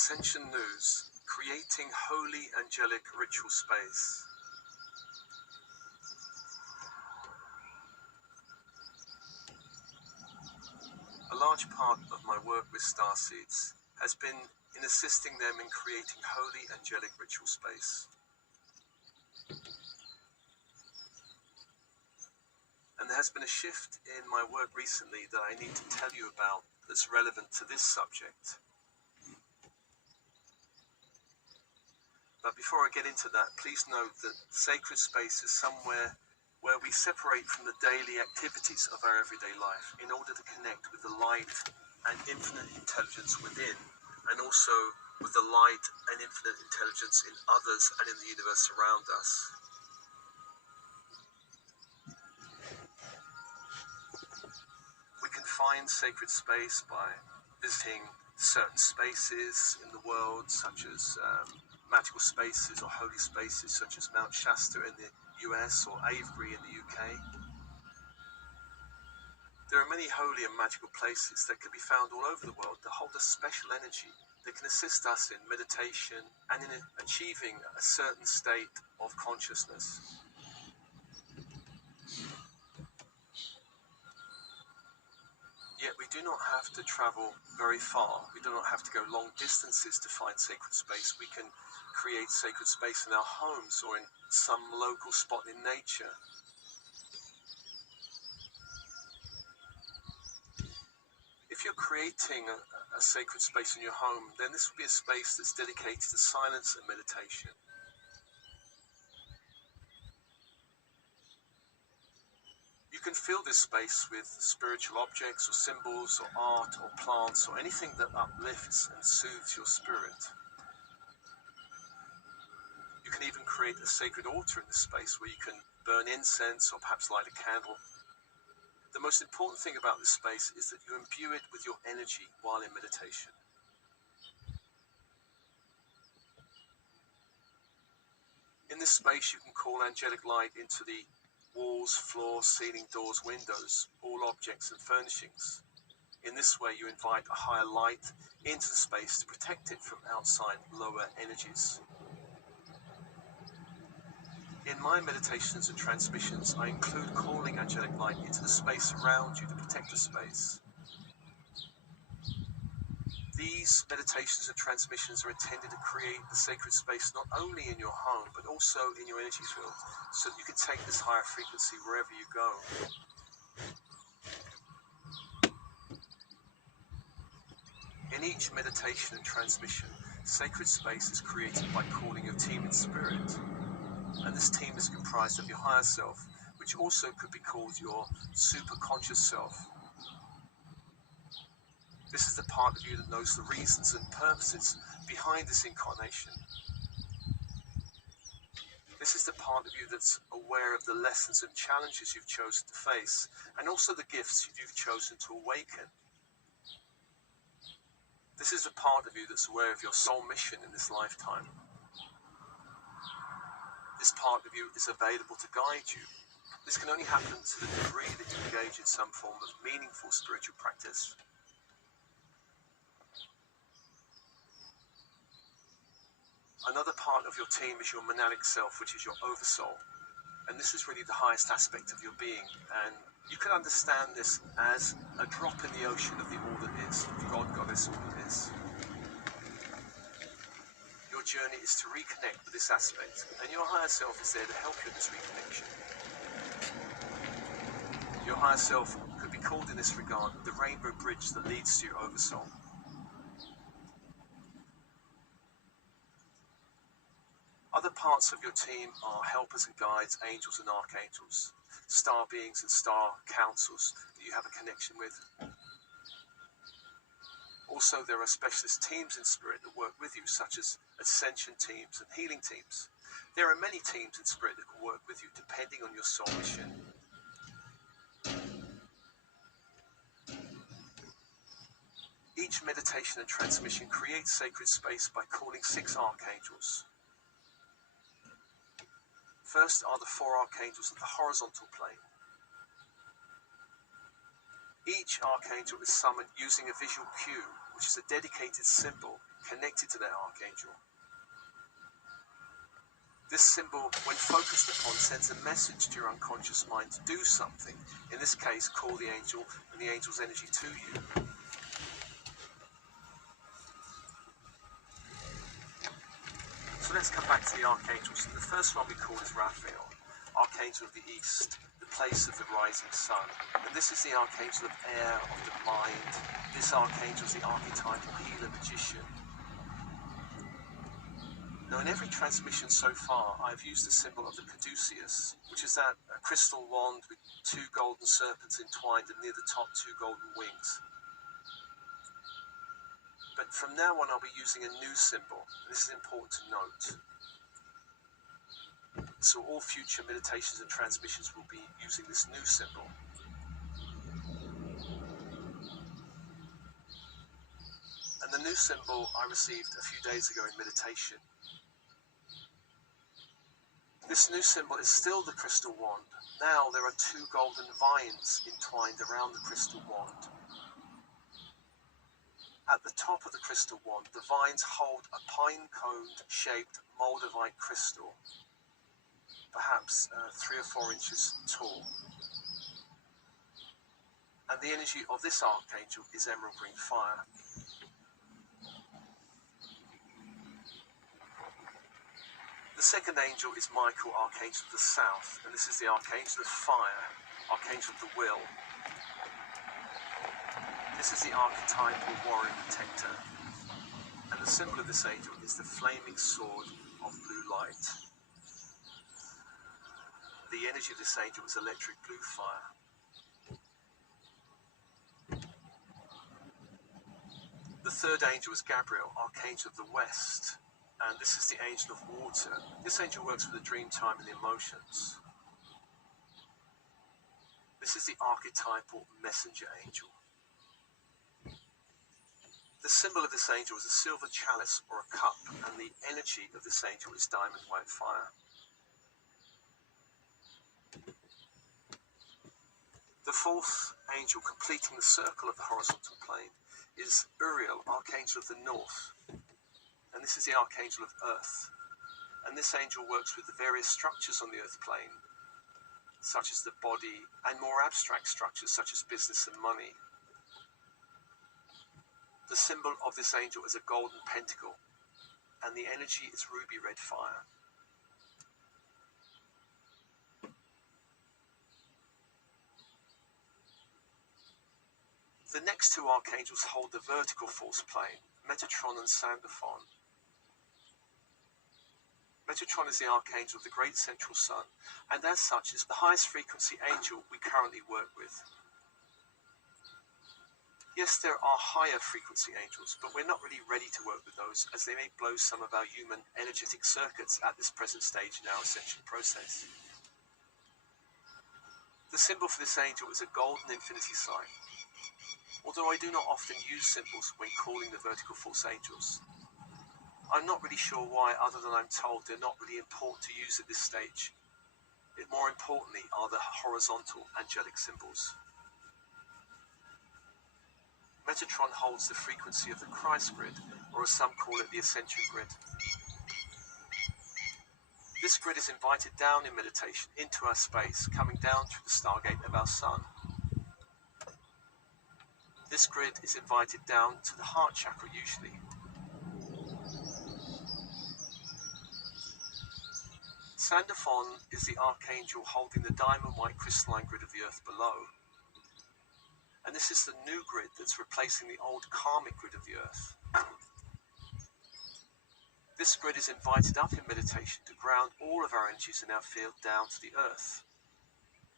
Ascension News, creating holy angelic ritual space. A large part of my work with starseeds has been in assisting them in creating holy angelic ritual space. And there has been a shift in my work recently that I need to tell you about that's relevant to this subject. But before I get into that, please note that sacred space is somewhere where we separate from the daily activities of our everyday life in order to connect with the light and infinite intelligence within, and also with the light and infinite intelligence in others and in the universe around us. We can find sacred space by visiting certain spaces in the world, such as magical spaces or holy spaces such as Mount Shasta in the US or Avebury in the UK. There are many holy and magical places that can be found all over the world that hold a special energy that can assist us in meditation and in achieving a certain state of consciousness. Yet we do not have to travel very far. We do not have to go long distances to find sacred space. We can create sacred space in our homes or in some local spot in nature. If you're creating a sacred space in your home, then this will be a space that's dedicated to silence and meditation. You can fill this space with spiritual objects or symbols or art or plants or anything that uplifts and soothes your spirit. You can even create a sacred altar in this space where you can burn incense or perhaps light a candle. The most important thing about this space is that you imbue it with your energy while in meditation. In this space you can call angelic light into the walls, floors, ceiling, doors, windows, all objects and furnishings. In this way you invite a higher light into the space to protect it from outside lower energies. In my meditations and transmissions, I include calling angelic light into the space around you to protect the space. These meditations and transmissions are intended to create a sacred space not only in your home, but also in your energy field, so that you can take this higher frequency wherever you go. In each meditation and transmission, sacred space is created by calling your team in spirit. And this team is comprised of your higher self, which also could be called your superconscious self. This is the part of you that knows the reasons and purposes behind this incarnation. This is the part of you that's aware of the lessons and challenges you've chosen to face, and also the gifts you've chosen to awaken. This is the part of you that's aware of your soul mission in this lifetime. This part of you is available to guide you. This can only happen to the degree that you engage in some form of meaningful spiritual practice. Another part of your team is your monadic self, which is your oversoul. And this is really the highest aspect of your being. And you can understand this as a drop in the ocean of the all that is, of God, Goddess, all that is. Your journey is to reconnect with this aspect, and your higher self is there to help you in this reconnection. Your higher self could be called in this regard the rainbow bridge that leads to your oversoul. Other parts of your team are helpers and guides, angels and archangels, star beings and star councils that you have a connection with. Also, there are specialist teams in spirit that work with you, such as ascension teams and healing teams. There are many teams in spirit that can work with you depending on your soul mission. Each meditation and transmission creates sacred space by calling 6 archangels. First are the 4 archangels of the horizontal plane. Each archangel is summoned using a visual cue, which is a dedicated symbol connected to their archangel. This symbol, when focused upon, sends a message to your unconscious mind to do something. In this case, call the angel and the angel's energy to you. So let's come back to the archangels. The first one we call is Raphael, Archangel of the East, the place of the rising sun. And this is the archangel of air, of the mind. This archangel is the archetypal healer magician. Now, in every transmission so far, I've used the symbol of the caduceus, which is that crystal wand with two golden serpents entwined and near the top 2 golden wings. But from now on, I'll be using a new symbol. This is important to note. So all future meditations and transmissions will be using this new symbol. And the new symbol I received a few days ago in meditation. This new symbol is still the crystal wand. Now there are 2 golden vines entwined around the crystal wand. At the top of the crystal wand, the vines hold a pine-cone-shaped moldavite crystal, perhaps 3 or 4 inches tall. And the energy of this archangel is emerald green fire. The second angel is Michael, Archangel of the South, and this is the Archangel of Fire, Archangel of the Will. This is the archetypal warrior protector, and the symbol of this angel is the flaming sword of blue light. The energy of this angel is electric blue fire. The third angel is Gabriel, Archangel of the West. And this is the angel of water. This angel works with the dream time and the emotions. This is the archetypal messenger angel. The symbol of this angel is a silver chalice or a cup, and the energy of this angel is diamond white fire. The fourth angel completing the circle of the horizontal plane is Uriel, Archangel of the North. And this is the Archangel of Earth. And this angel works with the various structures on the Earth plane, such as the body, and more abstract structures such as business and money. The symbol of this angel is a golden pentacle, and the energy is ruby red fire. The next 2 archangels hold the vertical force plane, Metatron and Sandaphon. Metatron is the archangel of the great central sun, and as such is the highest frequency angel we currently work with. Yes, there are higher frequency angels, but we're not really ready to work with those, as they may blow some of our human energetic circuits at this present stage in our ascension process. The symbol for this angel is a golden infinity sign. Although I do not often use symbols when calling the vertical force angels, I'm not really sure why, other than I'm told they're not really important to use at this stage. More importantly are the horizontal angelic symbols. Metatron holds the frequency of the Christ grid, or as some call it, the Ascension grid. This grid is invited down in meditation into our space, coming down through the stargate of our sun. This grid is invited down to the heart chakra usually. Sandaphon is the archangel holding the diamond white crystalline grid of the earth below. And this is the new grid that's replacing the old karmic grid of the earth. This grid is invited up in meditation to ground all of our energies in our field down to the earth.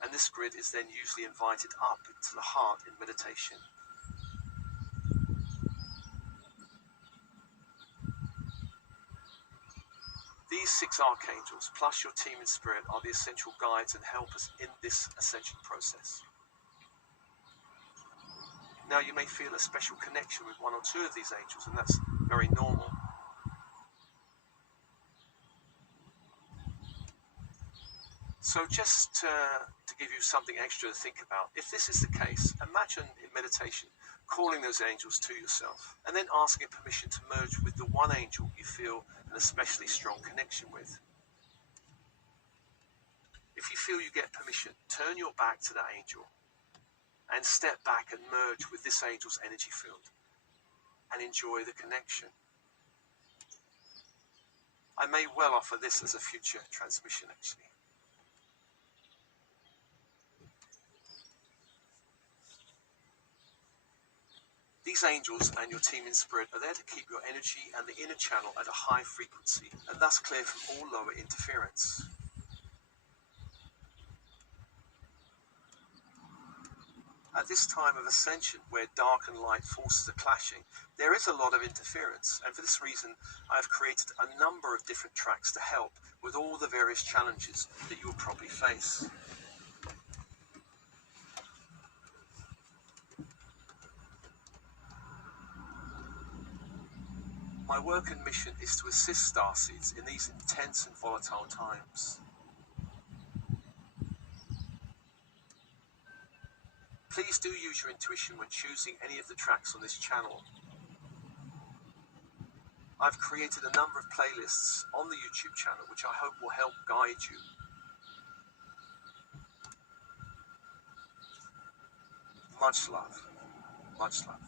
And this grid is then usually invited up into the heart in meditation. These 6 archangels, plus your team in spirit, are the essential guides and helpers in this ascension process. Now, you may feel a special connection with 1 or 2 of these angels, and that's very normal. So just to give you something extra to think about, if this is the case, imagine in meditation calling those angels to yourself, and then asking permission to merge with the one angel you feel an especially strong connection with. If you feel you get permission, turn your back to that angel and step back and merge with this angel's energy field and enjoy the connection. I may well offer this as a future transmission, actually. These angels and your team in spirit are there to keep your energy and the inner channel at a high frequency and thus clear from all lower interference. At this time of ascension, where dark and light forces are clashing, there is a lot of interference, and for this reason I have created a number of different tracks to help with all the various challenges that you will probably face. My work and mission is to assist starseeds in these intense and volatile times. Please do use your intuition when choosing any of the tracks on this channel. I've created a number of playlists on the YouTube channel which I hope will help guide you. Much love. Much love.